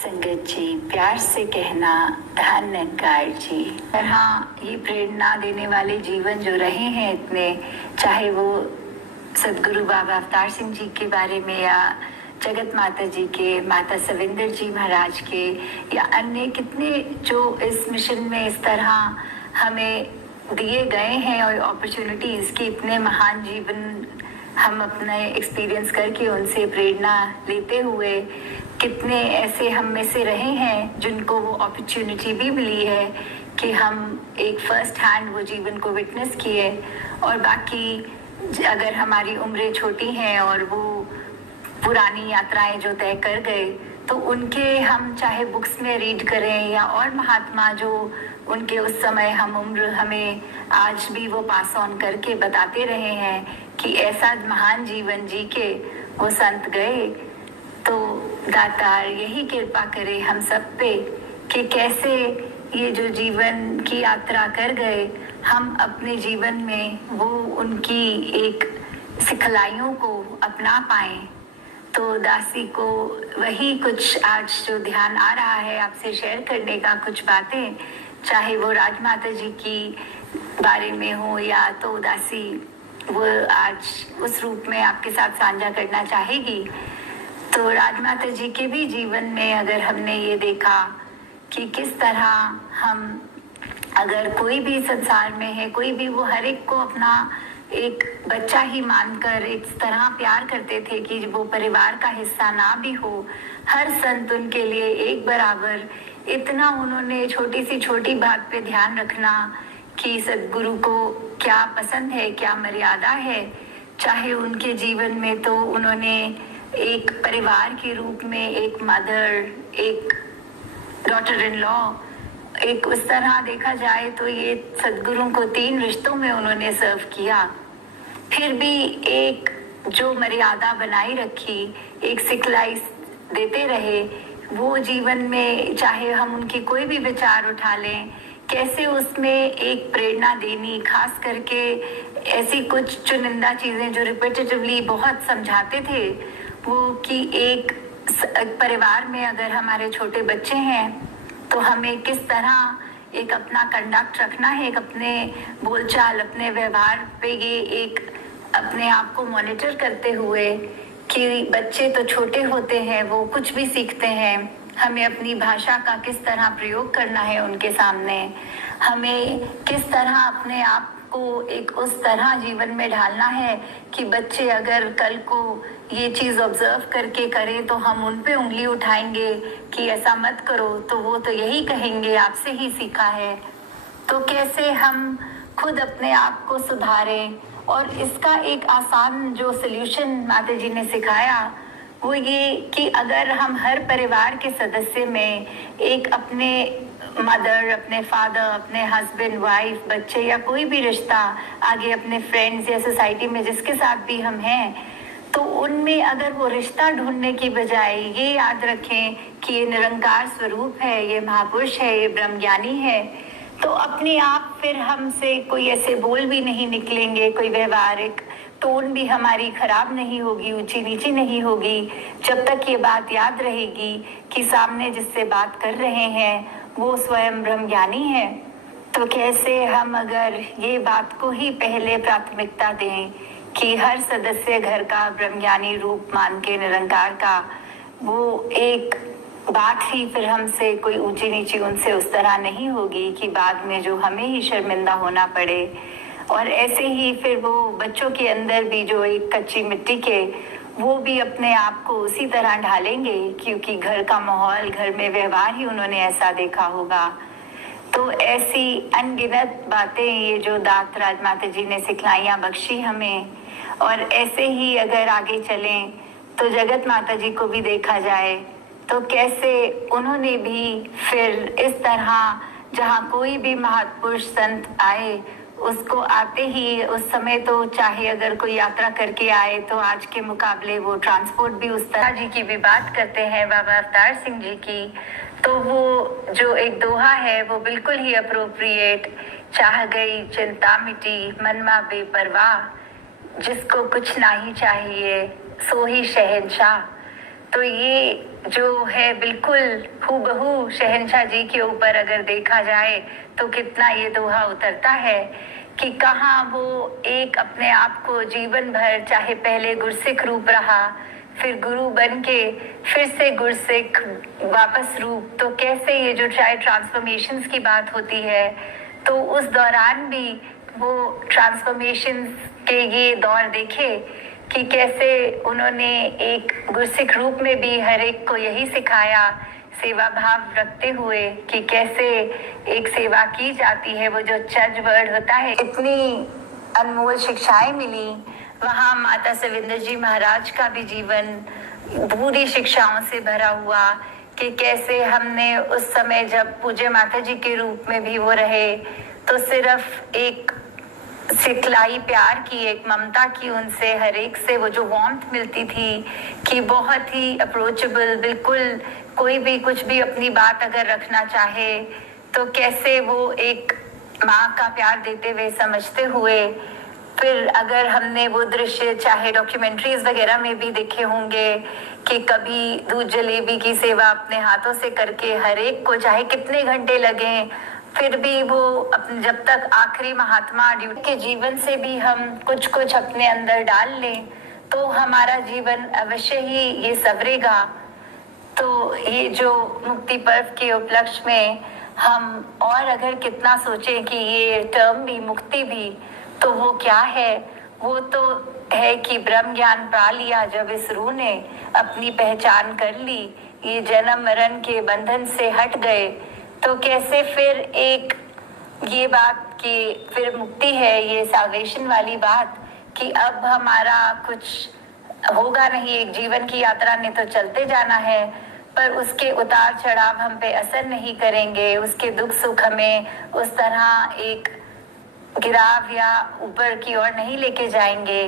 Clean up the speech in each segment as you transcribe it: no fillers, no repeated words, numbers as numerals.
संगत जी, प्यार से कहना धन्यकार जी। हाँ, ये प्रेरणा देने वाले जीवन जो रहे हैं इतने, चाहे वो सदगुरु बाबा अवतार सिंह जी के बारे में या जगत माता जी के, माता सविंदर जी महाराज के, या अन्य कितने जो इस मिशन में इस तरह हमें दिए गए हैं और अपॉर्चुनिटीज के, इतने महान जीवन हम अपने एक्सपीरियंस करके उनसे प्रेरणा लेते हुए कितने ऐसे हम में से रहे हैं जिनको वो अपॉर्चुनिटी भी मिली है कि हम एक फर्स्ट हैंड वो जीवन को विटनेस किए। और बाकी अगर हमारी उम्रें छोटी हैं और वो पुरानी यात्राएं जो तय कर गए, तो उनके हम चाहे बुक्स में रीड करें या और महात्मा जो उनके उस समय हम उम्र हमें आज भी वो पास ऑन करके बताते रहे हैं कि ऐसा महान जीवन जी के वो संत गए। तो दातार यही कृपा करे हम सब पे कि कैसे ये जो जीवन की यात्रा कर गए, हम अपने जीवन में वो उनकी एक सिखलाइयों को अपना पाएं। तो दासी को वही कुछ आज जो ध्यान आ रहा है आपसे शेयर करने का, कुछ बातें, चाहे वो राजमाता जी की बारे में हो या तो दासी वो आज उस रूप में आपके साथ साझा करना चाहेगी। तो राजमाता जी के भी जीवन में अगर हमने ये देखा कि किस तरह हम, अगर कोई भी संसार में है, कोई भी, वो हर एक को अपना एक बच्चा ही मानकर इस तरह प्यार करते थे कि वो परिवार का हिस्सा ना भी हो, हर संत उनके लिए एक बराबर, इतना उन्होंने छोटी सी छोटी बात पे ध्यान रखना कि सदगुरु को क्या पसंद है, क्या मर्यादा है। चाहे उनके जीवन में तो उन्होंने एक परिवार के रूप में एक मदर, एक डॉटर इन लॉ, एक उस तरह देखा जाए तो ये सदगुरु को 3 रिश्तों में उन्होंने सर्व किया, फिर भी एक जो मर्यादा बनाई रखी, एक सिखलाई देते रहे। वो जीवन में चाहे हम उनकी कोई भी विचार उठा लें, कैसे उसमें एक प्रेरणा देनी, खास करके ऐसी कुछ चुनिंदा चीजें जो रिपीटेटिवली बहुत समझाते थे, वो कि एक परिवार में अगर हमारे छोटे बच्चे हैं तो हमें किस तरह एक अपना कंडक्ट रखना है, एक अपने बोलचाल, अपने व्यवहार पे ये एक अपने आप को मॉनिटर करते हुए कि बच्चे तो छोटे होते हैं, वो कुछ भी सीखते हैं, हमें अपनी भाषा का किस तरह प्रयोग करना है उनके सामने, हमें किस तरह अपने आप को एक उस तरह जीवन में ढालना है कि बच्चे अगर कल को ये चीज ऑब्जर्व करके करें तो हम उन पे उंगली उठाएंगे कि ऐसा मत करो, तो वो तो यही कहेंगे आपसे ही सीखा है। तो कैसे हम खुद अपने आप को सुधारें, और इसका एक आसान जो सल्यूशन माता जी ने सिखाया वो ये कि अगर हम हर परिवार के सदस्य में एक अपने मदर, अपने फादर, अपने हस्बैंड, वाइफ, बच्चे या कोई भी रिश्ता आगे अपने फ्रेंड्स या सोसाइटी में जिसके साथ भी हम हैं, तो उनमें अगर वो रिश्ता ढूंढने की बजाय ये याद रखें कि ये निरंकार स्वरूप है, ये महापुरुष है, ये ब्रह्मज्ञानी है, तो अपने आप फिर हमसे कोई ऐसे बोल भी नहीं निकलेंगे, कोई व्यवहारिक टोन भी हमारी खराब नहीं होगी, ऊंची नीची नहीं होगी, जब तक ये बात याद रहेगी कि सामने जिससे बात कर रहे हैं वो स्वयं ब्रह्मज्ञानी है। तो कैसे हम अगर ये बात को ही पहले प्राथमिकता दें कि हर सदस्य घर का ब्रह्मज्ञानी रूप मान के निरंकार का, वो एक बात ही फिर हमसे कोई ऊंची नीची उनसे उस तरह नहीं होगी कि बाद में जो हमें ही शर्मिंदा होना पड़े। और ऐसे ही फिर वो बच्चों के अंदर भी जो एक कच्ची मिट्टी के, वो भी अपने आप को उसी तरह ढालेंगे क्योंकि घर का माहौल, घर में व्यवहार ही उन्होंने ऐसा देखा होगा। तो ऐसी अनगिनत बातें ये जो दात राजमाता जी ने सिखलाइयाँ बख्शी हमें, और ऐसे ही अगर आगे चलें तो जगत माता जी को भी देखा जाए तो कैसे उन्होंने भी फिर इस तरह जहाँ कोई भी महापुरुष संत आए उसको आते ही उस समय तो चाहे अगर कोई यात्रा करके आए तो आज के मुकाबले वो ट्रांसपोर्ट भी उस तरह जी की भी बात करते हैं बाबा अवतार सिंह जी की, तो वो जो एक दोहा है वो बिल्कुल ही अप्रोप्रिएट, चाह गई चिंता मिटी मनमा बेपरवाह, जिसको कुछ नहीं चाहिए सो ही शहंशाह। तो ये जो है बिल्कुल हूबहू शहंशाह जी के ऊपर अगर देखा जाए तो कितना ये दोहा उतरता है कि कहाँ वो एक अपने आप को जीवन भर, चाहे पहले गुरसिख रूप रहा, फिर गुरु बन के फिर से गुरसिख वापस रूप, तो कैसे ये जो चाहे ट्रांसफॉर्मेशंस की बात होती है तो उस दौरान भी वो ट्रांसफॉर्मेशंस के ये दौर देखे कि कैसे उन्होंने एक गुरसिख रूप में भी हर एक को यही सिखाया, सेवा भाव रखते हुए कि कैसे एक सेवा की जाती है, वो जो चर्च वर्ड होता है। इतनी अनमोल शिक्षाएं मिली वहाँ। माता सविंदर जी महाराज का भी जीवन पूरी शिक्षाओं से भरा हुआ कि कैसे हमने उस समय जब पूज्य माता जी के रूप में भी वो रहे तो सिर्फ एक सिखलाई प्यार की, एक ममता की, उनसे हर एक से वो जो वार्मथ मिलती थी कि बहुत ही अप्रोचेबल, बिल्कुल कोई भी कुछ भी अपनी बात अगर रखना चाहे तो कैसे वो एक माँ का प्यार देते हुए समझते हुए। फिर अगर हमने वो दृश्य चाहे डॉक्यूमेंट्रीज वगैरह में भी देखे होंगे कि कभी दूध जलेबी की सेवा अपने हाथों से करके हर एक को, चाहे कितने घंटे लगे, फिर भी वो जब तक आखिरी महात्मा ड्यूटी के जीवन से भी हम कुछ कुछ अपने अंदर डाल लें तो हमारा जीवन अवश्य ही ये संवरेगा। तो ये जो मुक्ति पर्व के उपलक्ष्य में हम और अगर कितना सोचें कि ये टर्म भी, मुक्ति भी, तो वो क्या है? वो तो है कि ब्रह्म ज्ञान पा लिया जब इस रूह ने, अपनी पहचान कर ली, ये जन्म मरण के बंधन से हट गए, तो कैसे फिर एक ये बात कि फिर मुक्ति है, ये साल्वेशन वाली बात कि अब हमारा कुछ होगा नहीं, एक जीवन की यात्रा ने तो चलते जाना है, पर उसके उतार चढ़ाव हम पे असर नहीं करेंगे, उसके दुख सुख हमें उस तरह एक गिराव या ऊपर की ओर नहीं लेके जाएंगे।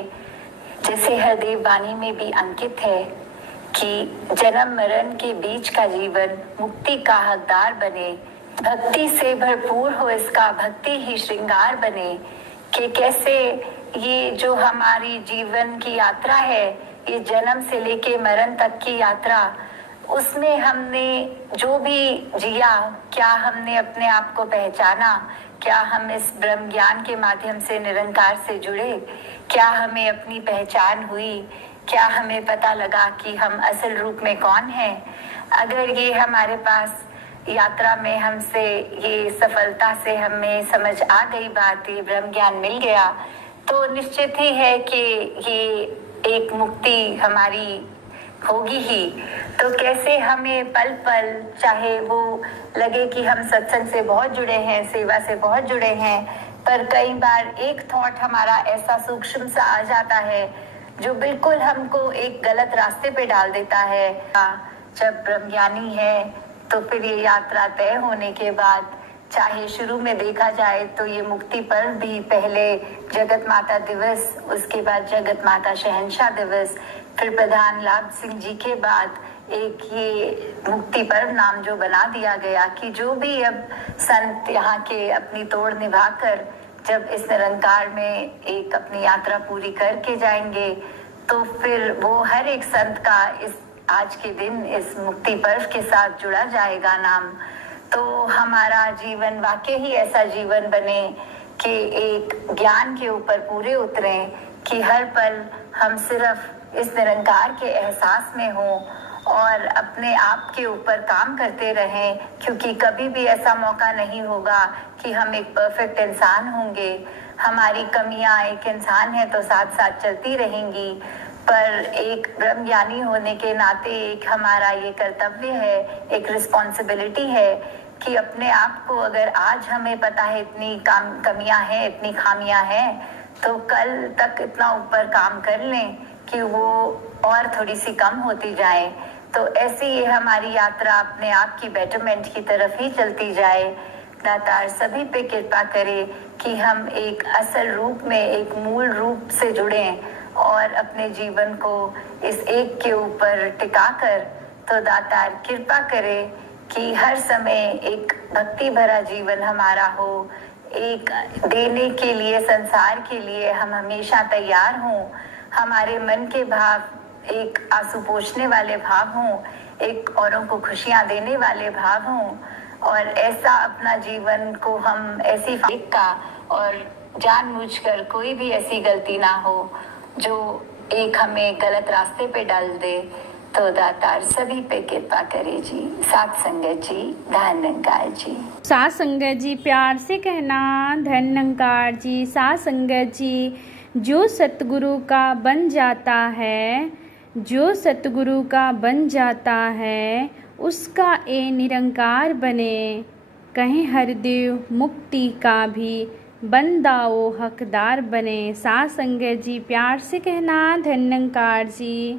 जैसे हरदेव वाणी में भी अंकित है कि जन्म मरण के बीच का जीवन मुक्ति का हकदार बने, भक्ति से भरपूर हो इसका भक्ति ही श्रृंगार बने। कि कैसे ये जो हमारी जीवन की यात्रा है, ये जन्म से लेके मरण तक की यात्रा, उसमें हमने जो भी जिया, क्या हमने अपने आप को पहचाना, क्या हम इस ब्रह्म ज्ञान के माध्यम से निरंकार से जुड़े, क्या हमें अपनी पहचान हुई, क्या हमें पता लगा कि हम असल रूप में कौन हैं। अगर ये हमारे पास यात्रा में हमसे ये सफलता से हमें समझ आ गई बात, ये ब्रह्म ज्ञान मिल गया, तो निश्चित ही है कि ये एक मुक्ति हमारी होगी ही। तो कैसे हमें पल पल, चाहे वो लगे कि हम सत्संग से बहुत जुड़े हैं, सेवा से बहुत जुड़े हैं, पर कई बार एक थॉट हमारा ऐसा सूक्ष्म सा आ जाता है जो बिल्कुल हमको एक गलत रास्ते पे डाल देता है। जब ब्रह्मज्ञानी है तो फिर ये यात्रा तय होने के बाद, चाहे शुरू में देखा जाए तो ये मुक्ति पर्व भी पहले जगत माता दिवस, उसके बाद जगत माता शहंशाह दिवस, फिर प्रधान लाभ सिंह जी के बाद एक ये मुक्ति पर्व नाम जो बना दिया गया कि जो भी अब संत यहाँ के अपनी तोड़ निभाकर जब इस निरंकार में एक अपनी यात्रा पूरी करके जाएंगे, तो फिर वो हर एक संत का इस आज के दिन इस मुक्ति पर्व के साथ जुड़ा जाएगा नाम। तो हमारा जीवन वाकई ही ऐसा जीवन बने कि एक ज्ञान के ऊपर पूरे उतरें कि हर पल हम सिर्फ इस निरंकार के एहसास में हों और अपने आप के ऊपर काम करते रहें, क्योंकि कभी भी ऐसा मौका नहीं होगा कि हम एक परफेक्ट इंसान होंगे। हमारी कमियां, एक इंसान है तो साथ साथ चलती रहेंगी, पर एक ब्रह्मज्ञानी होने के नाते एक हमारा ये कर्तव्य है, एक रिस्पॉन्सिबिलिटी है कि अपने आप को, अगर आज हमें पता है इतनी कमियां हैं, इतनी खामियां हैं, तो कल तक इतना ऊपर काम कर लें कि वो और थोड़ी सी कम होती जाए। तो ऐसी ये हमारी यात्रा अपने आप की बेटरमेंट की तरफ ही चलती जाए। दातार सभी पे कृपा करे कि हम एक असल रूप में, एक मूल रूप से जुड़ें और अपने जीवन को इस एक के ऊपर टिकाकर, तो दातार कृपा करे कि हर समय एक भक्ति भरा जीवन हमारा हो, एक देने के लिए, संसार के लिए हम हमेशा तैयार हों। हमारे मन के भाव एक आंसू पोंछने वाले भाव हों, एक औरों को खुशियां देने वाले भाव हों, और ऐसा अपना जीवन को हम ऐसी का और जानबूझकर कोई भी ऐसी गलती ना हो जो एक हमें गलत रास्ते पे डाल दे। तो दातार सभी पे कृपा करे जी। सात संगत जी, धन निरंकार जी। सात संगत जी प्यार से कहना, धन निरंकार जी। सात संगत जी, जो सतगुरु का बन जाता है, जो सतगुरु का बन जाता है, उसका ए निरंकार बने। कहीं हरदेव मुक्ति का भी बंदाओ हकदार बने। सात संगत जी प्यार से कहना, धन निरंकार जी।